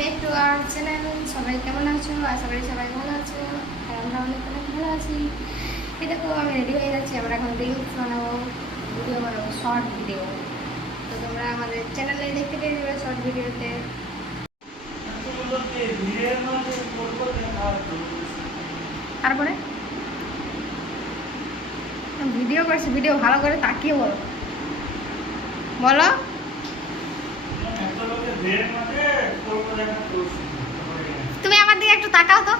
Back to our channel. সবাই কেমন আছো? আশা করি সবাই ভালো আছো। আর আমরা অনেক অনেক ভালো আছি। এই দেখো, আমি রেডি হয়ে যাচ্ছি। আমরা এখন রিলস বানাবো। ভিডিও বানাবো শর্ট ভিডিও তো তোমরা আমাদের চ্যানেলে দেখতে পেয়ে যাবে শর্ট ভিডিওতে তারপরে? ভিডিও করছি ভিডিও ভালো করে তাকিয়ে বলো। বলো? তুমি আমার দিকে একটু তাকাও তো।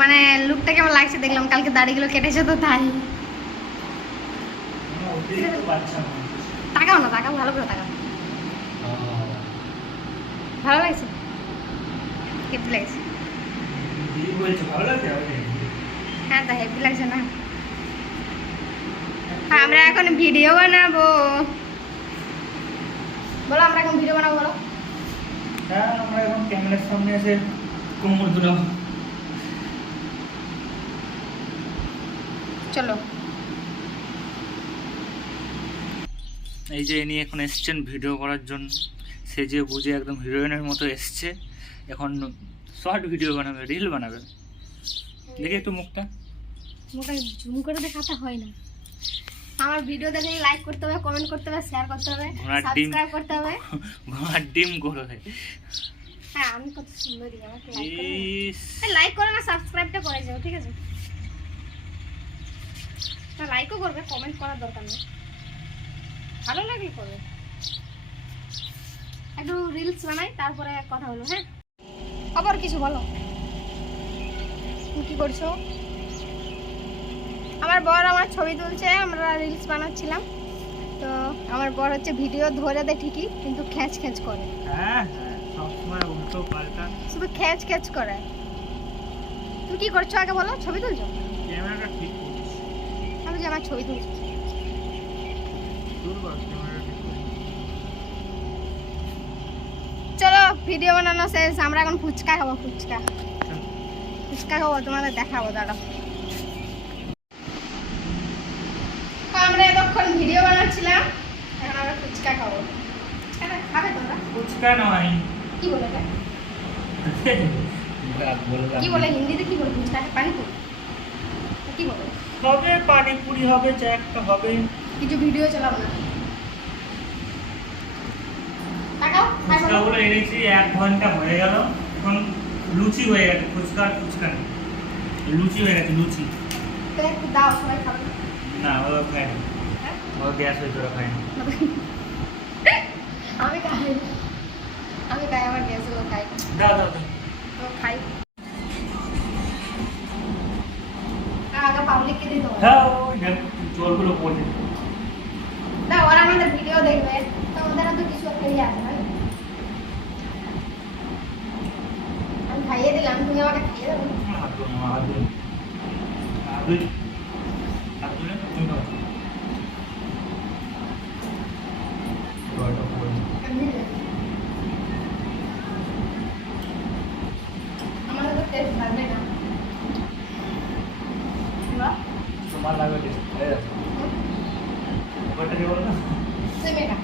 মানে লুকটা কেমন লাগছে দেখলাম, কালকে দাড়িগুলো কেটেছে তো তাই। তাকাও না, তাকাও, ভালো করে তাকাও। ভালো লাগছে? হেভি লাগছে। হ্যাঁ তা হেভি লাগছে না। আমরা এখন ভিডিও বানাবো। বলো আমরা এখন ভিডিও বানাবো বলো। হ্যাঁ আমরা এখন ক্যামেরার সামনে এসে কোমর দুলাম চলো। এই যে ইনি এখন এসছেন ভিডিও করার জন্য। সে যে বুঝে একদম হিরোইনের মতো এসছে। এখন শর্ট ভিডিও বানাবে রিল বানাবে। দেখি একটু মুখটা। মুখটা জুম করে দেখাতে হয় না। আমার ভিডিও দেখে লাইক করতে হবে কমেন্ট করতে হবে শেয়ার করতে হবে সাবস্ক্রাইব করতে হবে। ঘোড়ার ডিম করবে হ্যাঁ আমি কত সুন্দরী আমাকে লাইক করবে লাইক করে না সাবস্ক্রাইবটা করে যাও ঠিক আছে? না লাইকও করবে কমেন্ট করার দরকার নেই। ভালো লাগলে করবে একটু রিলস বানাই তারপরে কথা হলো হ্যাঁ? খবর কিছু বলো। তুমি কি করছ? আমার বর আমার ছবি তুলছে আমরা রিলস বানাচ্ছিলাম। তো আমার বর হচ্ছে ভিডিও ধরে দেয় ঠিকই কিন্তু খ্যাচ খ্যাচ করে। হ্যাঁ হ্যাঁ সবসময় উল্টো পাল্টা। শুধু খ্যাচ খ্যাচ করে। তুমি কি করছ আগে বলো? ছবি তুলছো? ক্যামেরাটা ঠিক করিস আমি যে আমার ছবি তুলছি। চলো ভিডিও বানানো শেষ। আমরা এখন ফুচকা খাব ফুচকা। ফুচকা খাব তোমাদের দেখাবো দাঁড়াও তো আমরা এতক্ষণ ভিডিও বানাচ্ছিলাম এখন আমরা ফুচকা খাব। ফুচকাটা খাবে তোমরা? ফুচকা নয়। কি বলে এটা? রাত বললাম কি বলে হিন্দিতে কি বলে ফুচকাকে পানিপুরি। কি বলে? হবে পানিপুরি হবে চা হবে। কিছু ভিডিও চালাবো না। তাকাও ফুচকাগুলো এনেছি এক ঘণ্টা হয়ে গেল। এখন লুচি হয়ে গেছে ফুচকা ফুচকা লুচি হয়ে গেছে লুচি। একটু দাও সবাই খাবে। না খায়? ও গ্যাস তোরা খায় না আমি খাই আমি খাই আমার গ্যাসগুলো খাই দাও দাও দাও তো খাই আগে পাবলিককে দিয়ে দেবো হ্যাঁ ওই জলগুলো পড়ছে না ওরা আমাদের ভিডিও দেখবে তো ওদেরও তো কিছু একটা ইয়ে ভাই আমি খাইয়ে দিলাম তুমি আমাকে খাইয়ে দেবো আমাদের তো টেস্ট না তোমার লাগবে টেস্ট যাচ্ছে ওটা দিয়ে বলো না। সেমে না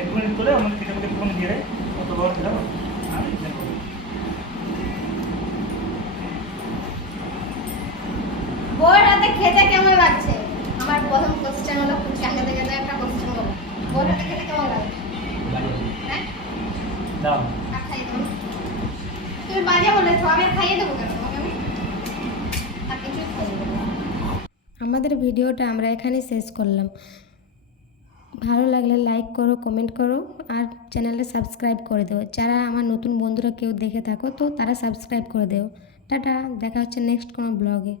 এক মিনিট করে আমাকে কেটে কেটে ফোন দিয়ে কত বড় দিলাম আমি বউয়ের হাতে খেতে কেমন লাগছে? আমার প্রথম কোশ্চেন হলো একটা কোশ্চেন হলো বউয়ের হাতে খেতে কেমন হ্যাঁ? দাও। আমাদের ভিডিওটা আমরা এখানেই শেষ করলাম। ভালো লাগলে লাইক করো কমেন্ট করো, আর চ্যানেলটা সাবস্ক্রাইব করে দেও। যারা আমার নতুন বন্ধুরা কেউ দেখে থাকো, তো তারা সাবস্ক্রাইব করে দেও। টাটা, দেখা হচ্ছে নেক্সট কোনো ব্লগে